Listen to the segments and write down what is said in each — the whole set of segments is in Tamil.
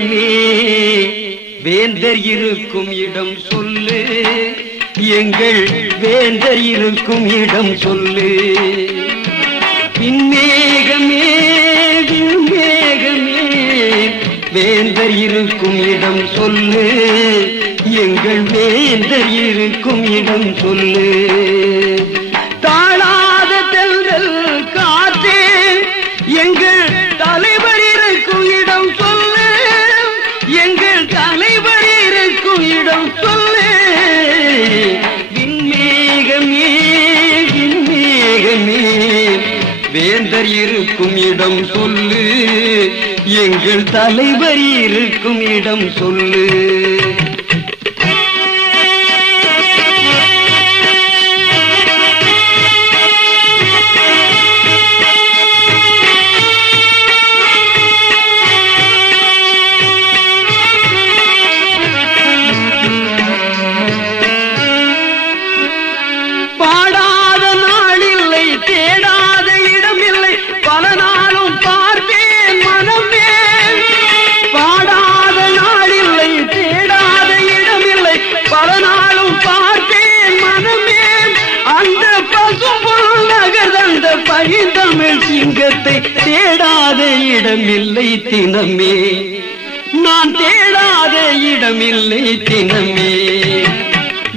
விண்மேகமே வேந்தர் இருக்கும் இடம் சொல்லு, எங்கள் வேந்தர் இருக்கும் இடம் சொல்லு. விண்மேகமே விண்மேகமே வேந்தர் இருக்கும் இடம் சொல்லு, எங்கள் வேந்தர் இருக்கும் இடம் சொல்லு. தாழாத தென்றல் காற்றே எங்கள் தலைவர் இருக்கும் இடம் சொல்லு, எங்கள் தலைவர் இருக்கும் இடம் சொல்லு. விண்மேகமே விண்மேகமே வேந்தர் இருக்கும் இடம் சொல்லு, எங்கள் தலைவர் இருக்கும் இடம் சொல்லு. பாடாத நாளில்லை தேடாத இடமில்லை பல நாளும் பார்த்தேன் மனமே. பாடாத நாளில்லை தேடாத இடமில்லை பல நாளும் பார்த்தேன் மனமே. அந்த பசும்பொன் நகர் தந்த பைந்தமிழ் சிங்கத்தை தேடாத இடமில்லை தினமே, நான் தேடாத இடமில்லை தினமே.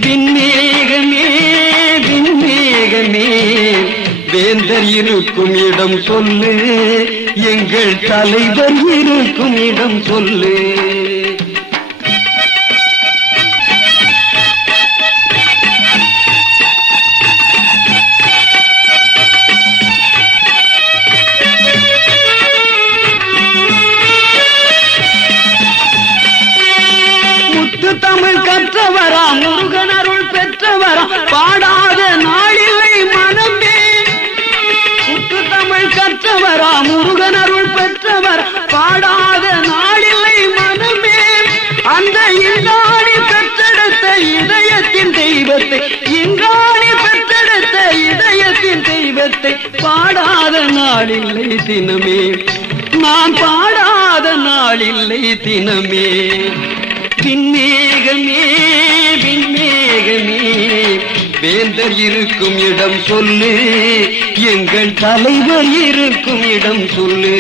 விண்மேகமே விண்மேகமே வேந்தர் இருக்கும் இடம் சொல்லு, எங்கள் தலைவர் இருக்கும் இடம் சொல்லு. முத்து தமிழ் கற்றவரா முருகன் அருள் பெற்றவரா பாடாத நாளில்லை மனமே. முத்து தமிழ் கற்றவரா முருகன் அருள் பெற்றவரா பாடாத நாளில்லை மனமே. அந்த இங்காணி பெற்றெடுத்த இதயத்தின் தெய்வத்தை, இங்காணி பெற்றெடுத்த இதயத்தின் தெய்வத்தை பாடாத நாளில்லை தினமே, நான் பாடாத நாளில்லை தினமே. விண்மேகமே விண்மேகமே வேந்தர் இருக்கும் இடம் சொல்லு, எங்கள் தலைவர் இருக்கும் இடம் சொல்லு.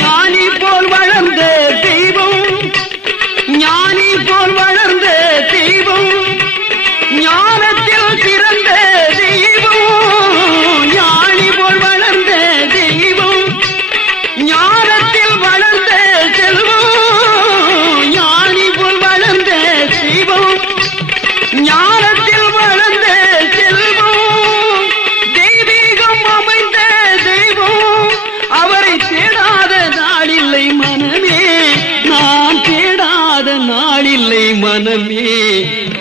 ஞானி போல் வளர்ந்த தெய்வம், ஞானி போல் வளர்ந்த தெய்வம், ஞானத்தில் சிறந்த தெய்வம். ஞானி போல் வளர்ந்த தெய்வம், ஞானத்தில் வளர்ந்த செல்வம். ஞானி போல் வளர்ந்த தெய்வம், ஞானத்தில் வளர்ந்த செல்வம். தெய்வீகம் அமைந்த தெய்வம், அவரை தேடாத நாளில்லை மனமே, நான் தேடாத நாளில்லை மனமே,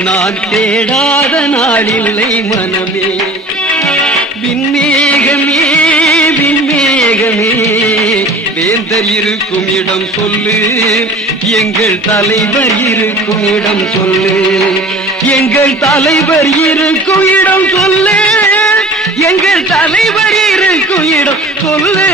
நான் தேடாத நாளில்லை மனமே. விண்மேகமே விண்மேகமே வேந்தர் இருக்கும் இடம் சொல்லு, எங்கள் தலைவர் இருக்கும் இடம் சொல்லு, எங்கள் தலைவர் இருக்கும் இடம் சொல்லு, எங்கள் தலைவர் இருக்கும் இடம் சொல்லு.